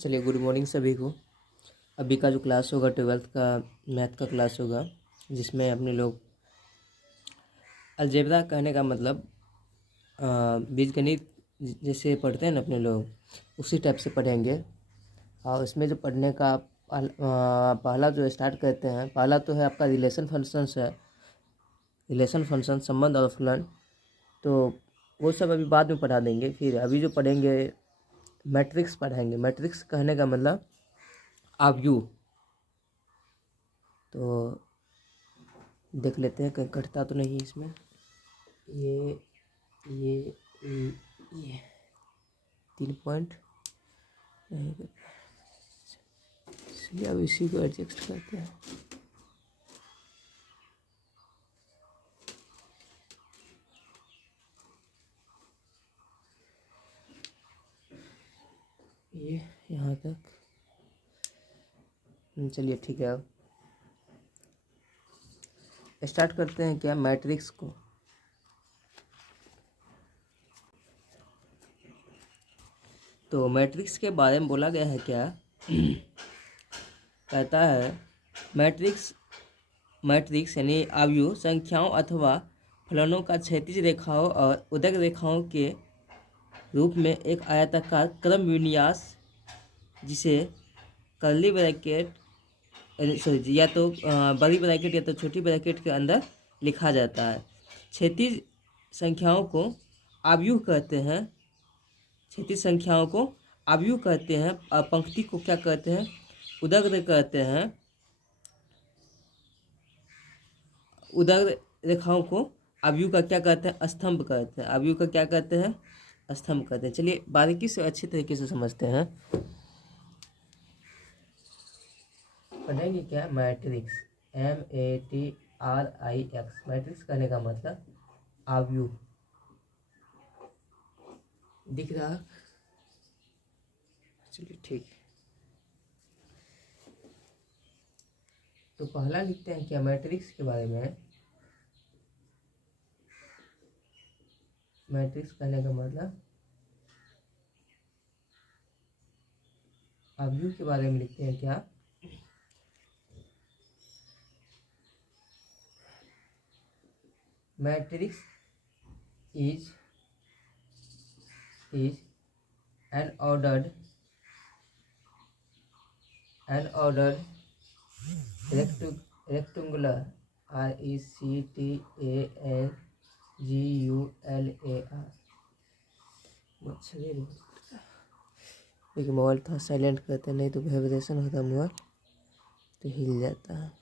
चलिए, good morning सभी को। अभी का जो क्लास होगा 12th का मैथ का क्लास होगा, जिसमें अपने लोग अलजेब्रा कहने का मतलब बीजगणित जैसे पढ़ते हैं ना अपने लोग, उसी टाइप से पढ़ेंगे। और इसमें जो पढ़ने का पहला जो स्टार्ट करते हैं, पहला तो है आपका रिलेशन फंक्शंस है। रिलेशन फंक्शन, संबंध और फलन, तो वो सब अभी बाद में पढ़ा देंगे। फिर अभी जो पढ़ेंगे मैट्रिक्स पढ़ेंगे। मैट्रिक्स कहने का मतलब आव्यूह। तो देख लेते हैं कहीं कटता तो नहीं इसमें। ये 3 पॉइंट नहीं कर, इसलिए अब इसी को एडजस्ट करते हैं। ये यहाँ तक चलिए ठीक है। अब स्टार्ट करते हैं क्या मैट्रिक्स को। तो मैट्रिक्स के बारे में बोला गया है क्या कहता है मैट्रिक्स यानी आव्यूह संख्याओं अथवा फलनों का क्षैतिज रेखाओं और उदक रेखाओं के रूप में एक आयताकार क्रम विन्यास, जिसे कर्ली ब्रैकेट या तो बड़ी ब्रैकेट या तो छोटी ब्रैकेट के अंदर लिखा जाता है। क्षैतिज संख्याओं को आव्यूह कहते हैं। क्षैतिज संख्याओं को आव्यूह कहते हैं और पंक्ति को क्या कहते हैं, उदग्र कहते हैं। उदग्र रेखाओं को आव्यूह का क्या कहते हैं, स्तंभ कहते हैं। आव्यूह का क्या कहते हैं, स्तंभ कहते हैं। चलिए बारीकी से अच्छी तरीके से समझते हैं। पढ़ेंगे क्या मैट्रिक्स, MATRIX। मैट्रिक्स कहने का मतलब आव्यूह। दिख रहा, चलिए ठीक। तो पहला लिखते हैं क्या मैट्रिक्स के बारे में। मैट्रिक्स कहने का मतलब आव्यूह के बारे में लिखते हैं क्या। Matrix is an ordered rectangular rectangular। देखिए मोबाइल था साइलेंट करते, नहीं तो वाइब्रेशन होता मोबाइल तो हिल जाता है।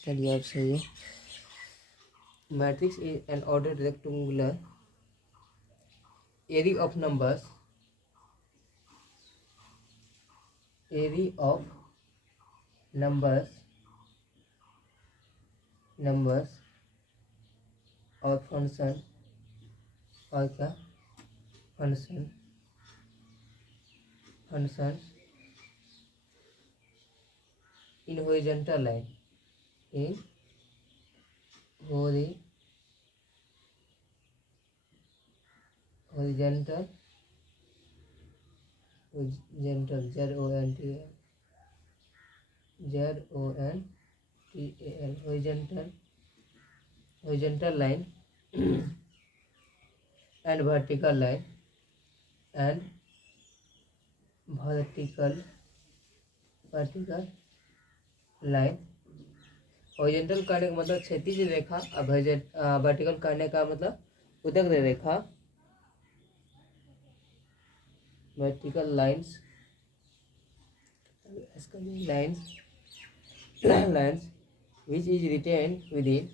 चलिए अब सही है। Matrix is an ordered rectangular array of numbers और फंक्शन और क्या function in horizontal line, in horizontal ZONTAL horizontal line and vertical line horizontal करने का मतलब क्षैतिज रेखा, वर्टिकल करने का मतलब उदग्र रेखा। Vertical lines which is retained within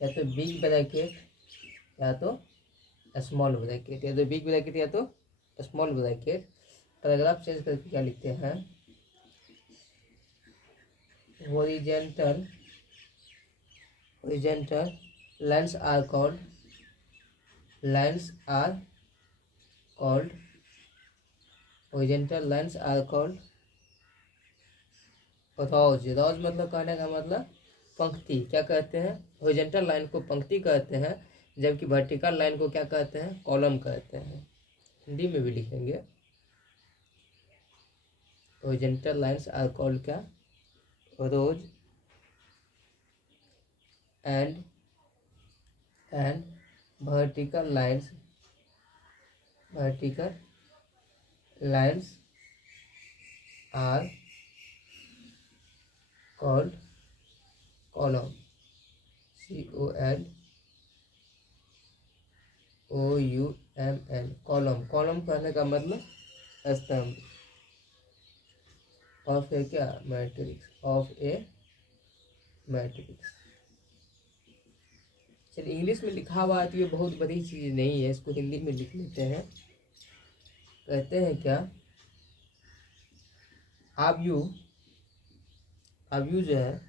या तो बिग ब्रैकेट या तो स्मॉल ब्रैकेट, या तो बिग ब्रैकेट या तो स्मॉल ब्रैकेट। पैराग्राफ चेंज करके क्या लिखते हैं, horizontal horizontal lines are called horizontal lines are called रोज। रोज मतलब कहने का मतलब पंक्ति। क्या कहते हैं? हॉरिजॉन्टल लाइन को पंक्ति कहते हैं, जबकि वर्टिकल लाइन को क्या कहते हैं? कॉलम कहते हैं। हिंदी में भी लिखेंगे। हॉरिजॉन्टल लाइन्स आर कॉल्ड क्या? Rows and vertical lines are called column. COLOUMN column. Column कहने का मतलब स्तंभ। ऑफ ए क्या? मैट्रिक्स। Of a matrix. चलिए, इंग्लिश में लिखा हुआ है तो ये बहुत बड़ी चीज़ नहीं है, इसको हिंदी में लिख लेते हैं। कहते हैं क्या? आव्यूह जो है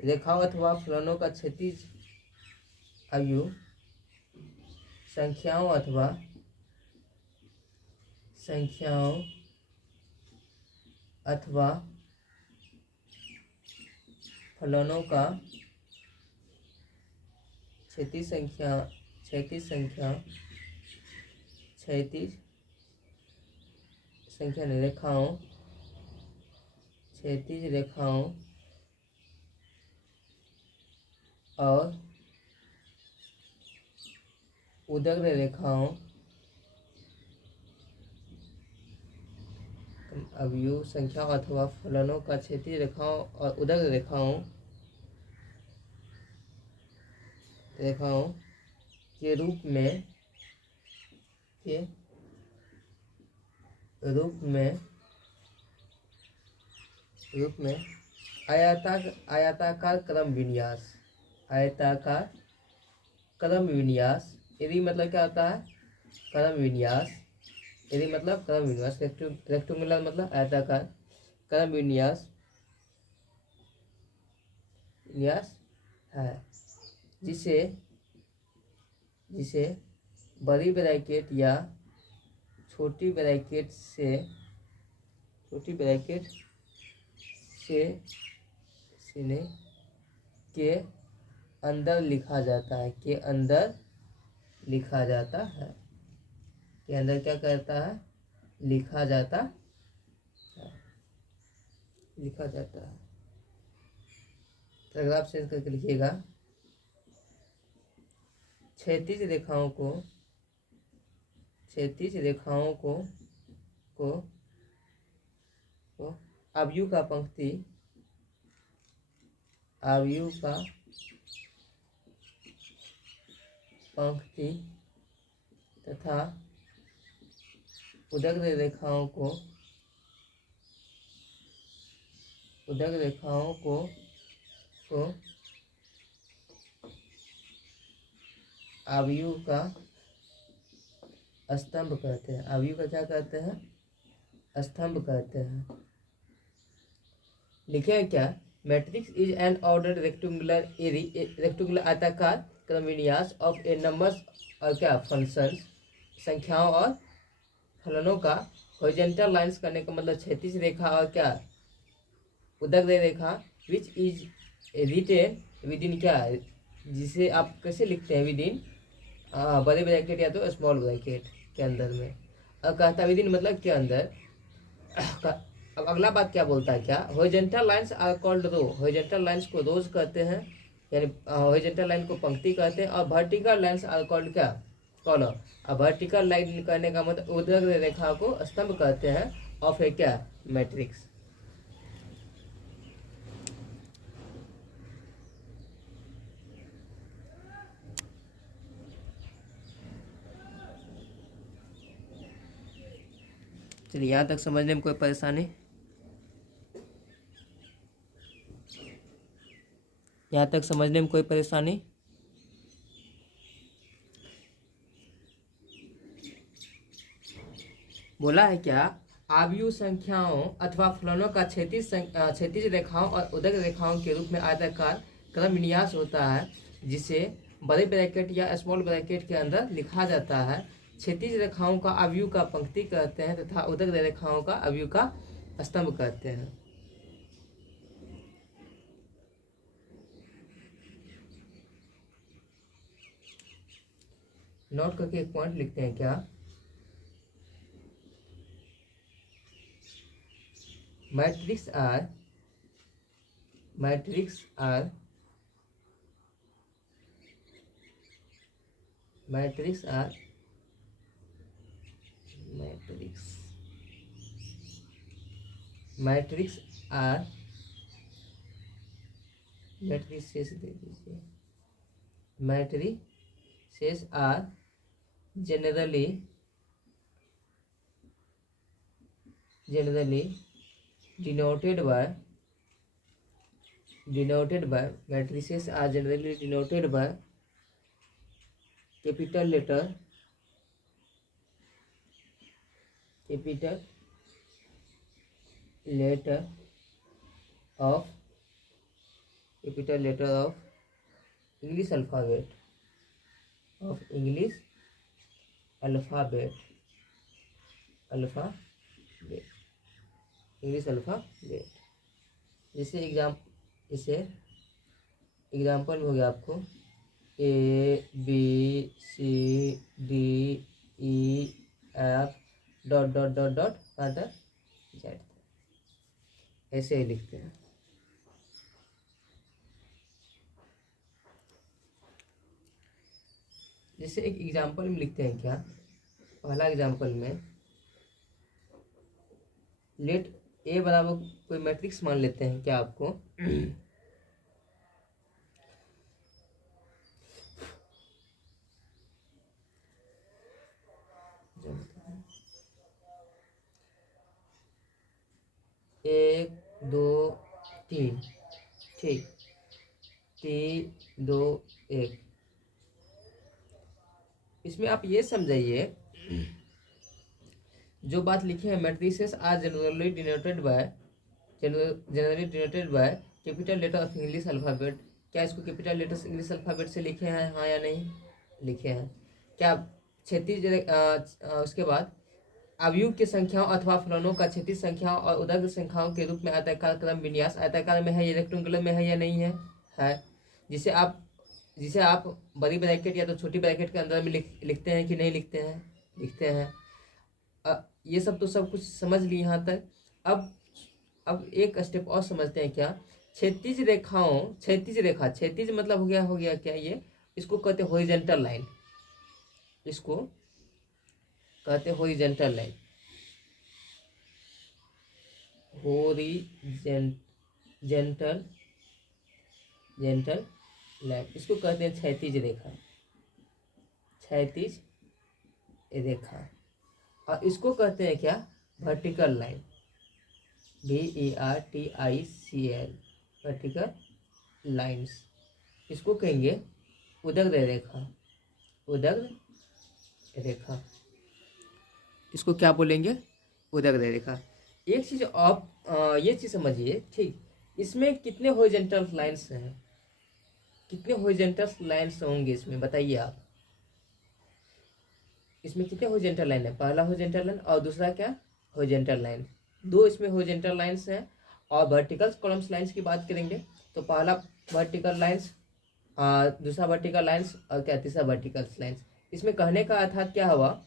रेखाओं अथवा फलनों का क्षैतिज आव्यूह संख्याओं अथवा फलनों का क्षैतिज रेखाओं और उदग्र रेखाओं अवयव संख्याओं अथवा फलनों का क्षैतिज रेखाओं और उदग्र रेखाओं के रूप में आयताकार क्रम विन्यास। यदि मतलब क्या होता है? क्रम विन्यास। यदि मतलब क्रम विन्यास। रेक्टेंगुलर मतलब आयताकार। क्रम विन्यास है जिसे बड़ी ब्रैकेट या छोटी ब्रैकेट से सीने के अंदर लिखा जाता है। के अंदर क्या करता है? लिखा जाता है। पैराग्राफ चेंज करके लिखिएगा। क्षैतिज रेखाओं को आव्यूह का पंक्ति तथा उदग्र रेखाओं को आव्यूह का स्तंभ कहते हैं। आव्यूह का क्या कहते हैं? स्तंभ कहते हैं। लिखे क्या? Matrix is an ordered rectangular आयताकार क्रम विन्यास ऑफ ए नंबर्स और क्या? फंक्शंस संख्याओं और फलनों का। हॉरिजॉन्टल लाइंस करने का मतलब क्षैतिज रेखा और क्या? उदग्र रेखा। विच इज रिटेन विदिन क्या? जिसे आप कैसे लिखते हैं? विदिन बड़े ब्रैकेट या तो स्मॉल ब्रैकेट के अंदर में। और कहता है विदिन मतलब के अंदर। अब अगला बात क्या बोलता है? क्या? Horizontal lines are called row. Horizontal lines को रोज कहते हैं, यानी हॉरिजॉन्टल लाइन को पंक्ति कहते हैं। और वर्टिकल लाइंस आर कॉल्ड क्या? कॉलम। अब वर्टिकल लाइन कहने का मतलब उदग्र रेखा को स्तंभ कहते हैं ऑफ ए क्या? मैट्रिक्स। चलिए, यहाँ तक समझने में कोई परेशानी? यहाँ तक समझने में कोई परेशानी? बोला है क्या? आव्यूह संख्याओं अथवा फलनों का क्षैतिज रेखाओं और उदग्र रेखाओं के रूप में आयताकार क्रम विन्यास होता है जिसे बड़े ब्रैकेट या स्मॉल ब्रैकेट के अंदर लिखा जाता है। क्षैतिज रेखाओं का अवयव का पंक्ति कहते हैं तथा उदक रेखाओं का अवयव का स्तंभ कहते हैं। नोट करके एक पॉइंट लिखते हैं क्या, matrix are matrix are matrix are matrix matrix are matrices दे दीजिए। Matrices are generally denoted by matrices are generally denoted by capital letter of English alphabet English alphabet. जैसे एग्जाम्पल हो गया आपको ABCDEF ... Z, ऐसे ही लिखते हैं। जैसे एक एग्जाम्पल में लिखते हैं क्या, पहला एग्जाम्पल में लेट ए बराबर कोई मैट्रिक्स मान लेते हैं क्या आपको एक दो तीन, ठीक, 3 2 1। इसमें आप ये समझाइए, जो बात लिखी है matrices are generally denoted by capital letter of English alphabet, क्या इसको कैपिटल लेटर्स इंग्लिश अल्फ़ाबेट से लिखे हैं, हाँ या नहीं लिखे हैं? क्या क्षैतिज उसके बाद अवयव की संख्याओं अथवा फलनों का क्षैतिज संख्याओं और उदग्र संख्याओं के रूप में आयताकार क्रम विन्यास आयताकार में है या रेक्टेंगुलर में है या नहीं है? जिसे आप बड़ी ब्रैकेट या तो छोटी ब्रैकेट के अंदर में लिखते हैं कि नहीं लिखते हैं? लिखते हैं। ये सब तो सब कुछ समझ ली यहाँ तक। अब एक स्टेप और समझते हैं क्या, क्षैतिज मतलब हो गया क्या ये, इसको कहते हैं हॉरिजॉन्टल लाइन, इसको कहते हैं हॉरिजॉन्टल लाइन, इसको कहते हैं क्षैतिज रेखा। और इसको कहते हैं क्या, vertical line, VERTICL, vertical lines. इसको कहेंगे उदग्र रेखा। इसको क्या बोलेंगे, उदग्र रेखा। एक चीज आप ये चीज समझिए, ठीक, इसमें कितने हॉरिजॉन्टल लाइंस हैं, कितने हॉरिजॉन्टल लाइंस होंगे इसमें, बताइए आप। इसमें कितने हॉरिजॉन्टल लाइन है, पहला हॉरिजॉन्टल लाइन और दूसरा क्या, हॉरिजॉन्टल लाइन, दो इसमें हॉरिजॉन्टल लाइंस हैं। और वर्टिकल कॉलम्स लाइंस की बात करेंगे तो पहला वर्टिकल लाइंस, दूसरा वर्टिकल लाइंस और क्या, तीसरा वर्टिकल लाइंस। इसमें कहने का अर्थात क्या हुआ,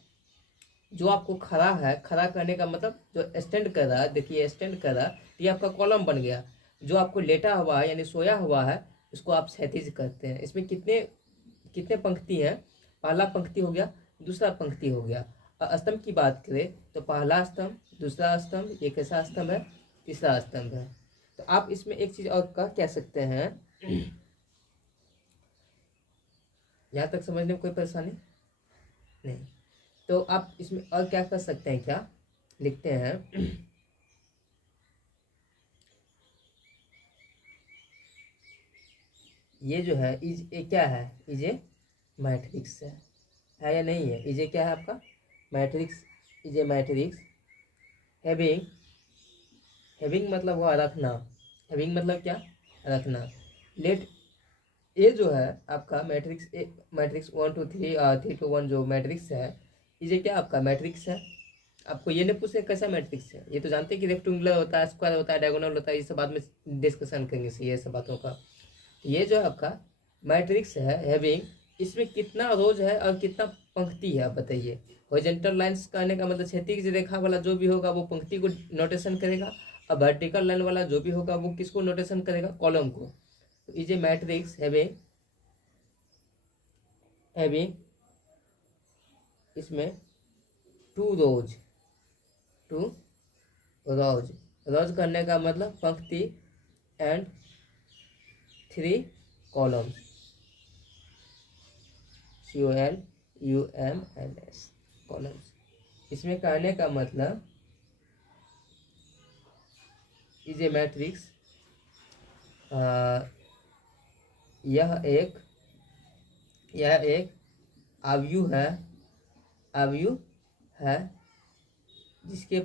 जो आपको खड़ा करने का मतलब जो स्टैंड कर रहा है, देखिए स्टैंड कर रहा है, ये आपका कॉलम बन गया। जो आपको लेटा हुआ है यानी सोया हुआ है, उसको आप क्षैतिज कहते हैं। इसमें कितने पंक्ति हैं, पहला पंक्ति हो गया, दूसरा पंक्ति हो गया। और स्तंभ की बात करें तो पहला स्तंभ, दूसरा स्तंभ, ये कैसा स्तंभ है, तीसरा स्तंभ है। तो आप इसमें एक चीज और कह सकते हैं, यहाँ तक समझने में कोई परेशानी नहीं, तो आप इसमें और क्या कर सकते हैं, क्या लिखते हैं, ये जो है ये क्या है, इजे मैट्रिक्स है या नहीं है? इजे क्या है आपका, मैट्रिक्स। इजे मैट्रिक्स हैविंग मतलब हुआ रखना, हैविंग मतलब क्या, रखना। लेट ये जो है आपका मैट्रिक्स मैट्रिक्स 1 2 3 3 2 1 जो मैट्रिक्स है, ये क्या आपका मैट्रिक्स है। आपको ये नहीं पूछे कैसा मैट्रिक्स है, ये तो जानते हैं कि रेक्टेंगुलर होता है, स्क्वायर होता है, डायगोनल होता है, ये सब बाद में डिस्कशन करेंगे ये सब बातों का। ये जो आपका मैट्रिक्स है हैविंग, इसमें कितना रोज है और कितना पंक्ति है आप बताइए। हॉरिजॉन्टल लाइंस कहने का मतलब क्षैतिज रेखा वाला जो भी होगा वो पंक्ति को नोटेशन करेगा, और वर्टिकल लाइन वाला जो भी होगा वो किसको नोटेशन करेगा, कॉलम को। तो इज ए मैट्रिक्स हैविंग इसमें टू रोज रोज करने का मतलब पंक्ति एंड 3 कॉलम्स, COLUMNS कॉलम्स। इसमें कहने का मतलब इज ए मैट्रिक्स, यह एक आव्यूह है जिसके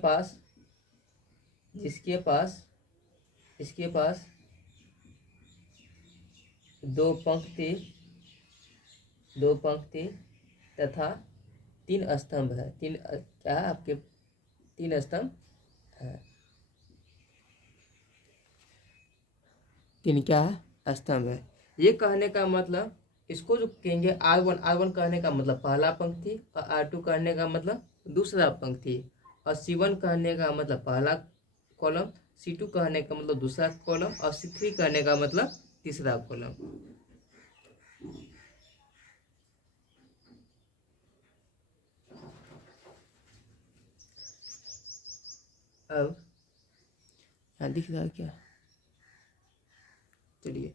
पास दो पंक्ति तथा 3 स्तंभ है। क्या है आपके 3 स्तंभ है, 3 क्या है स्तंभ है। ये कहने का मतलब इसको जो कहेंगे R1 कहने का मतलब पहला पंक्ति, और R2 कहने का मतलब दूसरा पंक्ति, और C1 कहने का मतलब पहला कॉलम, C2 कहने का मतलब दूसरा कॉलम, और C3 कहने का मतलब तीसरा कॉलम। अब यहाँ दिख रहा है क्या, चलिए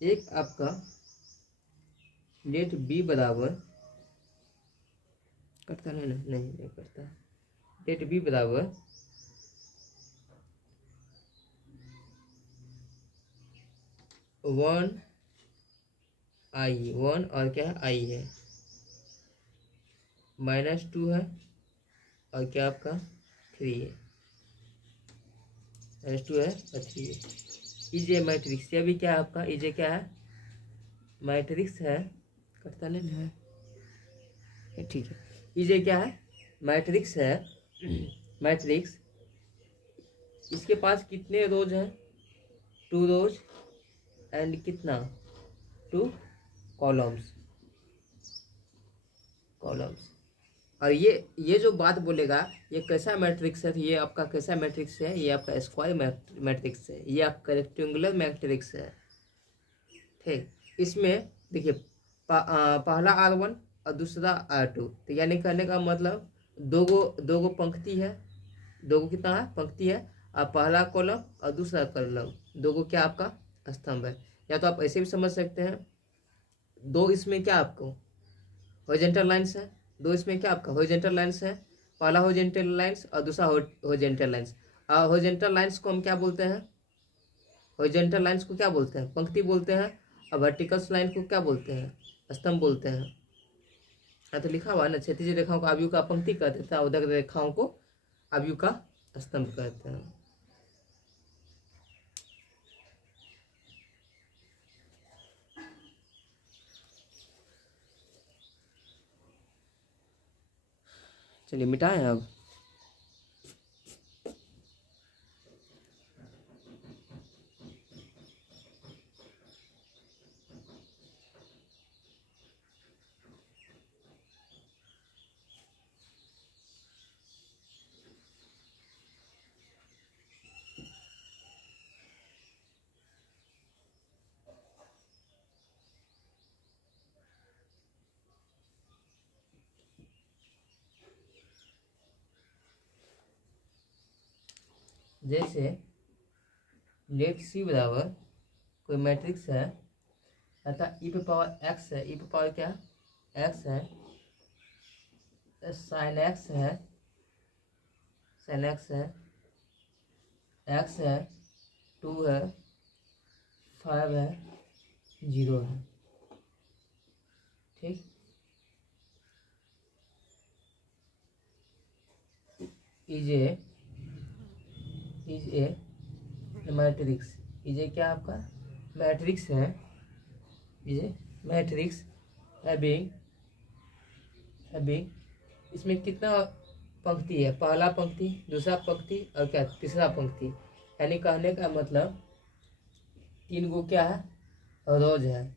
एक आपका लेट बी बराबर करता नहीं करता, लेट बी बराबर 1 और क्या है I है, -2 है, और क्या आपका 3 है, -2 है और 3 है। इज ए मैट्रिक्स, ये भी क्या है आपका, इज ए क्या है मैट्रिक्स है, करता नहीं है ठीक है। इज ए क्या है मैट्रिक्स है, मैट्रिक्स इसके पास कितने रोज हैं, 2 रोज एंड कितना 2 कॉलम्स। और ये जो बात बोलेगा ये कैसा मैट्रिक्स है, ये आपका कैसा मैट्रिक्स है, ये आपका स्क्वायर मैट्रिक्स है, ये आपका रेक्टेंगुलर मैट्रिक्स है। ठीक, इसमें देखिए पहला R1 और दूसरा R2, तो यानी कहने का मतलब दो गो पंक्ति है, दो गो कितना है पंक्ति है, और पहला कॉलम और दूसरा कॉलम, दो गो क्या आपका स्तंभ है। या तो आप ऐसे भी समझ सकते हैं, दो इसमें क्या आपको हॉरिजॉन्टल लाइंस है, दो इसमें क्या आपका हॉरिजॉन्टल लाइंस है, पहला हॉरिजॉन्टल लाइंस और दूसरा हॉरिजॉन्टल लाइंस। हॉरिजॉन्टल लाइंस को हम क्या बोलते हैं, हॉरिजॉन्टल लाइंस को क्या बोलते हैं, पंक्ति बोलते हैं, और वर्टिकल लाइन को क्या बोलते हैं, स्तंभ बोलते हैं। हाँ तो लिखा हुआ ना, क्षैतिज रेखाओं को आव्यूह का पंक्ति कहते हैं, ऊर्ध्वाधर रेखाओं को आव्यूह का स्तंभ कहते हैं। चलिए मिटाएं अब। जैसे लेट सी बराबर कोई मैट्रिक्स है, अर्थात ई पे पावर एक्स है, ई पे पावर क्या एक्स है, साइन एक्स है, एक्स है, 2 है, 5 है, 0 है। ठीक, is a matrix, is a क्या आपका मैट्रिक्स है ये मैट्रिक्स हैविंग इसमें कितना पंक्ति है, पहला पंक्ति, दूसरा पंक्ति और क्या तीसरा पंक्ति, यानी कहने का मतलब 3 गो क्या है रोज है,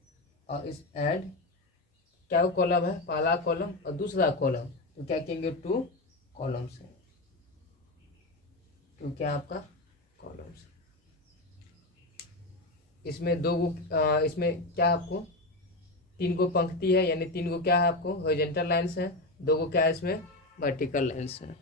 और इस एंड क्या कॉलम है, पहला कॉलम और दूसरा कॉलम, तो क्या कहेंगे 2 कॉलम्स है, 2 क्या आपका कॉलम्स। इसमें 2 गो इसमें क्या आपको 3 गो पंक्ति है, यानी 3 गो क्या है आपको हॉरिजॉन्टल लाइंस है, 2 गो क्या है इसमें वर्टिकल लाइंस है।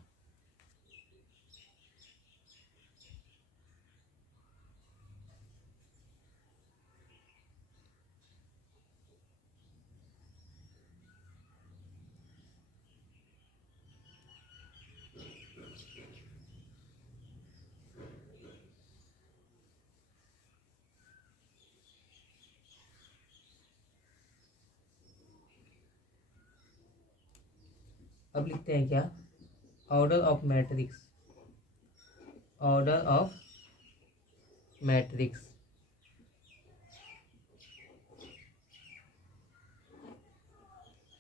अब लिखते हैं क्या, order of matrix, order of matrix.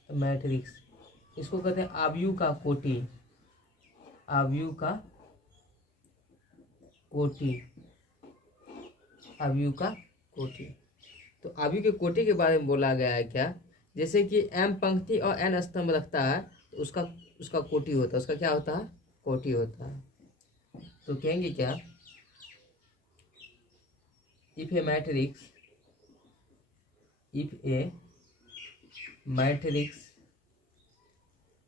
Matrix इसको कहते हैं आव्यूह का कोटि, आव्यूह का कोटि, आव्यूह का कोटि। तो आव्यूह के कोटि के बारे में बोला गया है क्या, जैसे कि m पंक्ति और n स्तंभ रखता है तो उसका कोटि होता है, उसका क्या होता है कोटि होता है। तो कहेंगे क्या, if a matrix, if a matrix,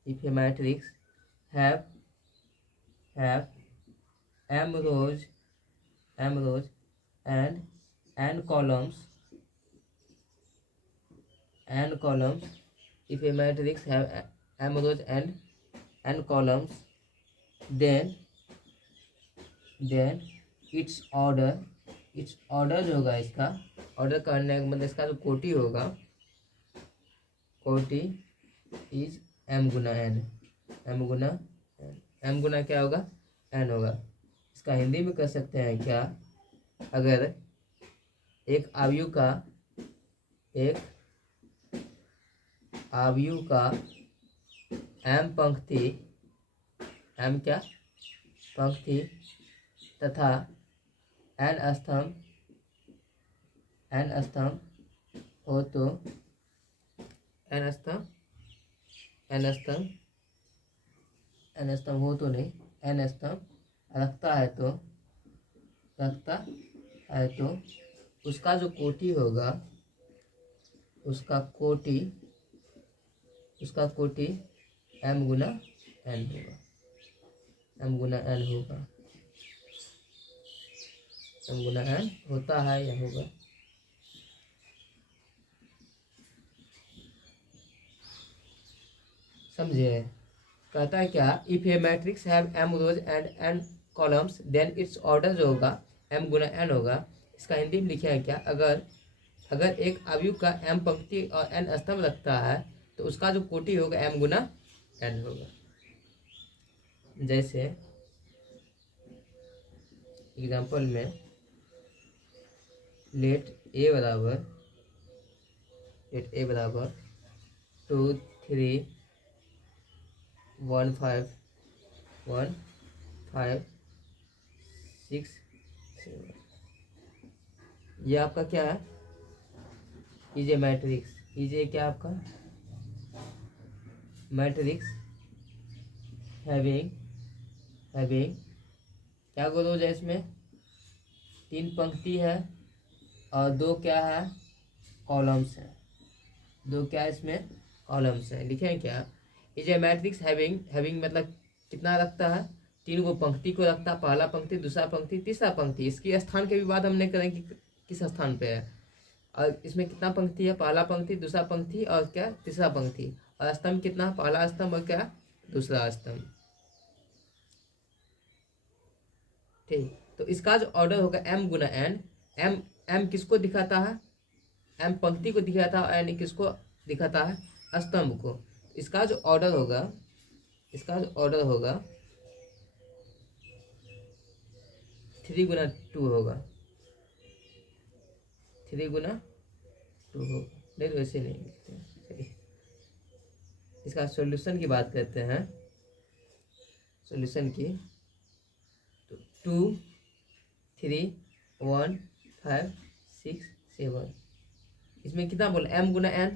if a matrix have m rows and n columns, if a matrix have m rows and n columns, then its order जो होगा, इसका ऑर्डर करने का मतलब इसका जो कोटि होगा, कोटि is m Guna n, m गुना क्या होगा n होगा। इसका हिंदी में कह सकते हैं क्या, अगर एक आव्यूह का m पंक्ति, m क्या पंक्ति तथा n स्तंभ हो तो n स्तंभ हो तो नहीं, n स्तंभ रखता है तो उसका जो कोटि होगा, उसका कोटि m गुना n होगा, m गुना n होता है या होगा। समझे, कहता है क्या, if a matrix have m rows and n columns then its order जो होगा m गुना n होगा। इसका हिंदी में लिखा है क्या, अगर एक आव्यूह का m पंक्ति और n स्तंभ रखता है तो उसका जो कोटि होगा m गुना n होगा। जैसे एग्जाम्पल में लेट a बराबर 2 3 1 5 6 7, ये आपका क्या है, is a matrix, is a क्या आपका मैट्रिक्स हैविंग क्या रोज है, इसमें 3 पंक्ति है और 2 क्या है कॉलम्स है, 2 क्या है इसमें कॉलम्स है। लिखे हैं क्या, इज ए मैट्रिक्स हैविंग मतलब कितना रखता है, 3 गो पंक्ति को रखता है, पहला पंक्ति, दूसरा पंक्ति, तीसरा पंक्ति। इसकी स्थान के भी बात हमने करें कि किस स्थान पे है, और इसमें कितना पंक्ति है, पहला पंक्ति, दूसरा पंक्ति और क्या तीसरा पंक्ति, और स्तंभ कितना, पहला स्तंभ और क्या दूसरा स्तंभ। ठीक, तो इसका जो ऑर्डर होगा m गुना n, m किसको दिखाता है, m पंक्ति को दिखाता है, n किसको दिखाता है स्तंभ को। इसका जो ऑर्डर होगा 3 गुना 2 होगा, 3 गुना 2 होगा। नहीं, वैसे नहीं लिखते हैं। चलिए इसका सॉल्यूशन की बात करते हैं। सॉल्यूशन की तो 2 3 1 5 6 7, इसमें कितना बोला m गुना n,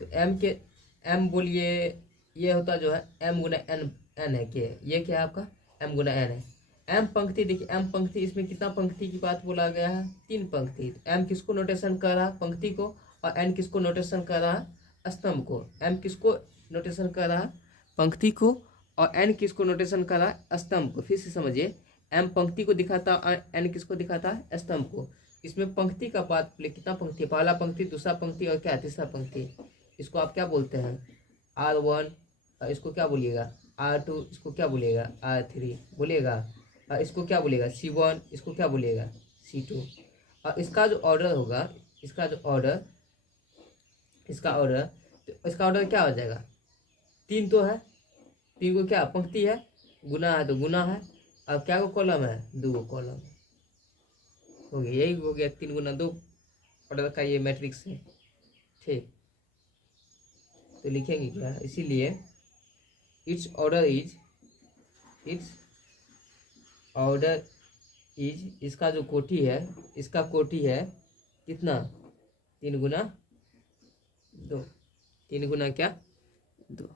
तो m के m बोलिए ये होता जो है m गुना n है के, ये क्या है आपका m गुना n है। m पंक्ति देखिए, m पंक्ति, इसमें कितना पंक्ति की बात बोला गया है, 3 पंक्ति। तो m किसको नोटेशन कर रहा है, पंक्ति को, और n किसको नोटेशन कर रहा है, स्तंभ को। m किसको नोटेशन कर रहा है, पंक्ति को, और n किसको नोटेशन कर रहा है, स्तंभ को। फिर से समझिए, m पंक्ति को दिखाता है, n किसको दिखाता है, स्तंभ को। इसमें पंक्ति का पार्ट कितना पंक्ति, पहला पंक्ति, दूसरा पंक्ति और क्या तीसरा पंक्ति। इसको आप क्या बोलते हैं, R1, इसको क्या बोलिएगा R2, इसको क्या बोलिएगा R3 बोलिएगा, और इसको क्या बोलिएगा C1, इसको क्या बोलिएगा C2। और इसका जो ऑर्डर होगा, इसका जो ऑर्डर, इसका ऑर्डर, तो इसका ऑर्डर क्या हो जाएगा, 3 तो है, 3 को क्या पंक्ति है, गुना है तो गुना है, और क्या को कॉलम है, 2 कॉलम हो गया। यही हो गया 3 गुना 2 ऑर्डर का ये मैट्रिक्स है। ठीक, तो लिखेंगे क्या, इसीलिए इट्स ऑर्डर इज, इसका जो कोटि है, इसका कोटि है कितना, 3 गुना 2, 3 गुना क्या 2।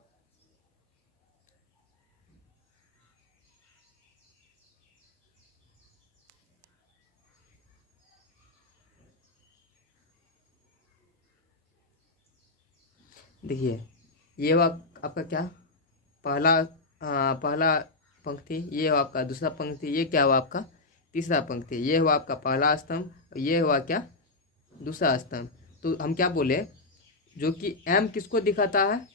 देखिए ये हुआ आपका क्या, पहला पंक्ति, ये हुआ आपका दूसरा पंक्ति, ये क्या हुआ आपका तीसरा पंक्ति, ये हुआ आपका पहला स्तंभ, ये हुआ क्या दूसरा स्तंभ। तो हम क्या बोले, जो कि m किसको दिखाता है,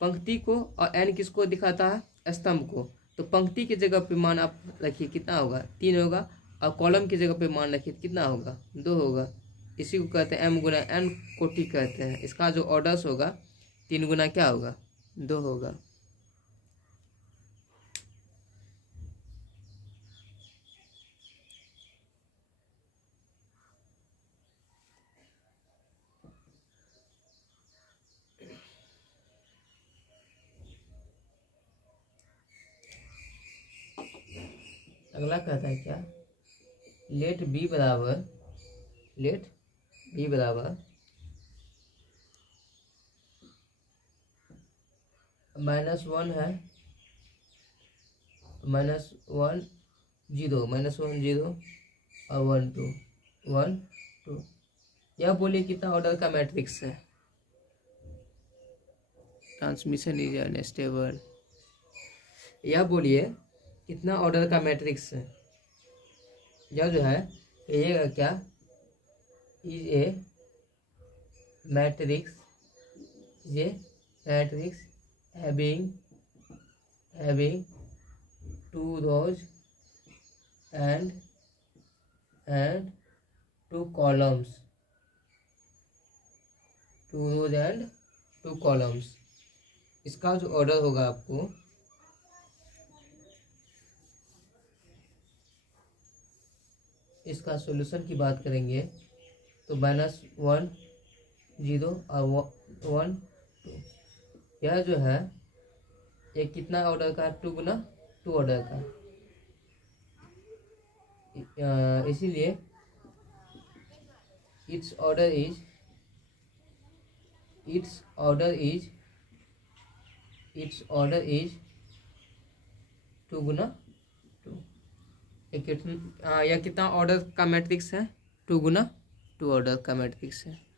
पंक्ति को, और n किसको दिखाता है, स्तंभ को। तो पंक्ति की जगह पे मान आप रखिए कितना होगा, 3 होगा, और कॉलम की जगह पे मान रखिए कितना होगा, 2 होगा। इसी को कहते हैं m गुना n कोटि कहते हैं। इसका जो ऑर्डर्स होगा 3 गुना क्या होगा, 2 होगा। अगला कहता है क्या, लेट बी बराबर -1 है, -1 0, -1 0 और 1 2 1 2। यह बोलिए कितना ऑर्डर का मैट्रिक्स है, ट्रांसमिशन इज अनस्टेबल। यह बोलिए कितना ऑर्डर का मैट्रिक्स है, यह जो है ये क्या, is a matrix, having 2 rows and 2 columns, 2 rows and 2 columns। इसका जो ऑर्डर होगा आपको, इसका सॉल्यूशन की बात करेंगे तो -1 0 और 1 2। यह जो है ये कितना ऑर्डर का, 2 गुना 2 ऑर्डर का। इसीलिए इट्स ऑर्डर इज 2 गुना 2। यह कितना ऑर्डर का मैट्रिक्स है, 2 गुना 2 ऑर्डर का मैट्रिक्स है।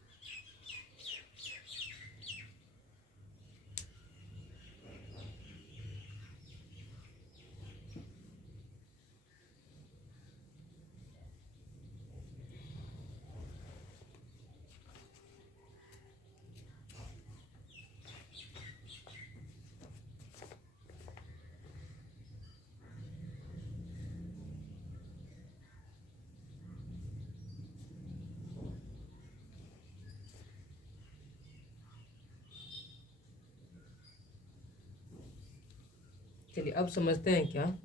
चलिए अब समझते हैं क्या,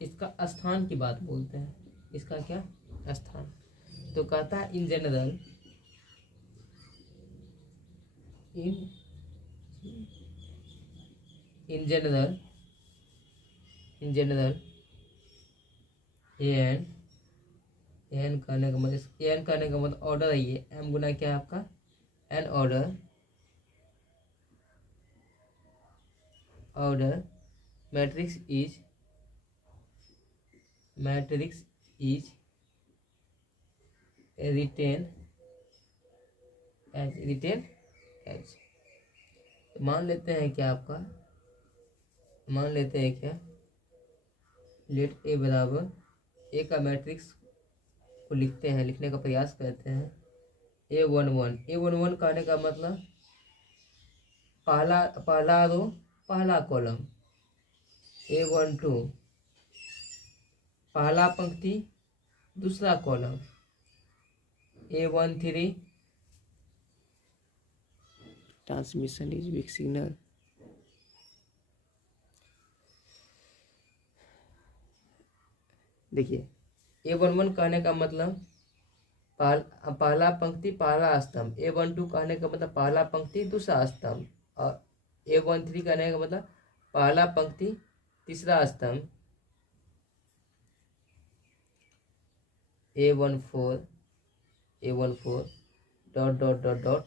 इसका स्थान की बात बोलते हैं। इसका क्या स्थान, तो कहता है in general in general n करने का मतलब ऑर्डर है ये, एम गुना क्या है आपका n order matrix is written as. मान लेते हैं क्या लेट ए बराबर ए का मैट्रिक्स को लिखने का प्रयास करते हैं। A11 कहने का मतलब पहला रो पहला कॉलम, A12 पहला पंक्ति दूसरा column, A13 transmission is weak signal. देखिए A11 कहने का मतलब पहला पंक्ति पहला स्तंभ, A12 कहने का मतलब पहला पंक्ति दूसरा स्तंभ, और A13 कहने का मतलब पहला पंक्ति तीसरा स्तंभ, A14 dot dot dot dot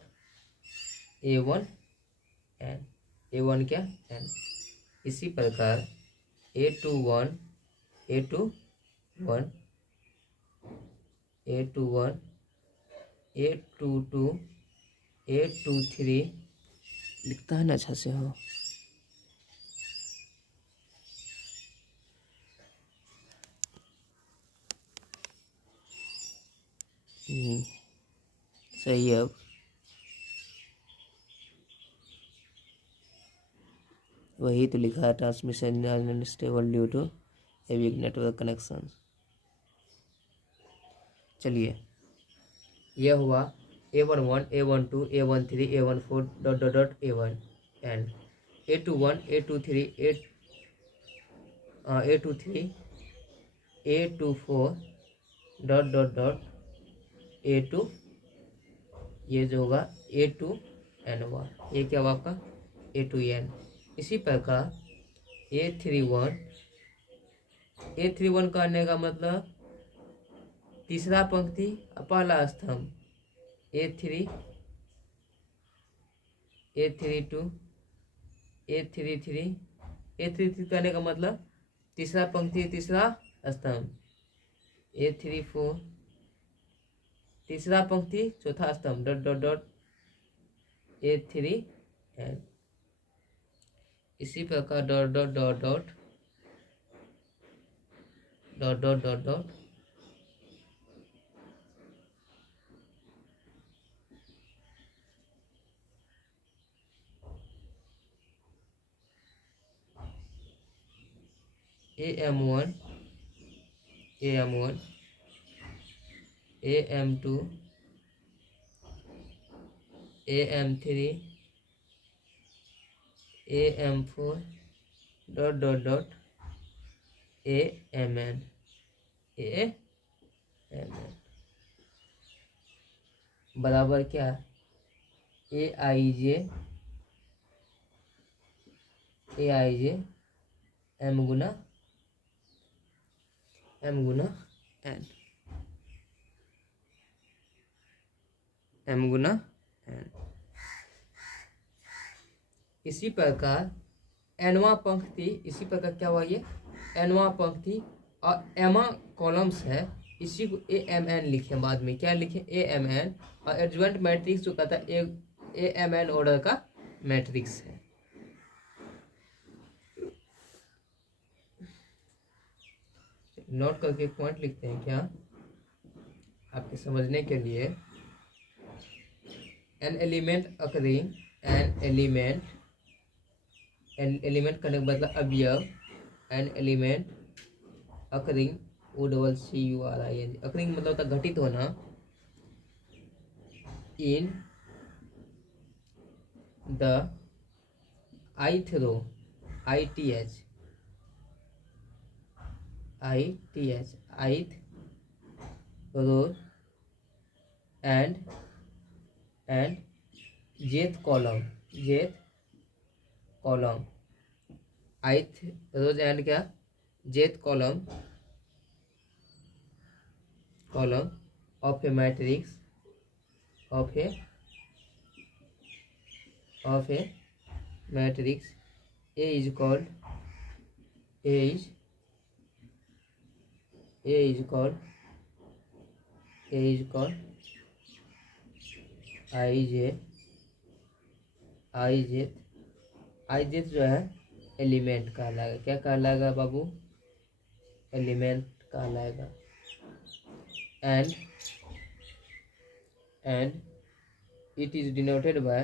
A1 n, A1 क्या एन। इसी प्रकार A21 A22 A23 लिखता है ना अच्छा से हो। सही है। अब वही तो लिखा है, transmission unstable due to weak network connection. चलिए यह हुआ A11 A12 A13 A14 dot dot dot A1 and A21 A23 A23 A24 dot dot dot A2, ये जो होगा A2n हुआ, ये क्या हुआ आपका A2n। इसी प्रकार A31 करने का मतलब तीसरा पंक्ति पहला स्तंभ, A32 A33 करने का मतलब तीसरा पंक्ति तीसरा स्तंभ, A34 तीसरा पंक्ति चौथा स्तंभ डॉट डॉट डॉट A3n। इसी प्रकार dot dot dot dot dot dot dot dot AM1 AM2 AM3 AM4 dot dot dot AMN बराबर क्या AIJ M गुना N, M गुना N। इसी प्रकार एनवा पंक्ति, इसी प्रकार क्या हुआ ये एनवा पंक्ति और एमा कॉलम्स है, इसी को AMN लिखे बाद में, क्या लिखे AMN, और एडजॉइंट मैट्रिक्स जो कहता है AMN ऑर्डर का मैट्रिक्स है। नोट करके पॉइंट लिखते हैं क्या आपके समझने के लिए। An element occurring, an element करने का मतलब अवयव, an element occurring OCCURING, occurring मतलब होता घटित होना, in the ith row ith row and jth column ith rows and क्या jth column of a matrix of a matrix A is called ith जो है एलिमेंट कहलाएगा। क्या कहलाएगा बाबू? एलिमेंट कहलाएगा। And it is denoted by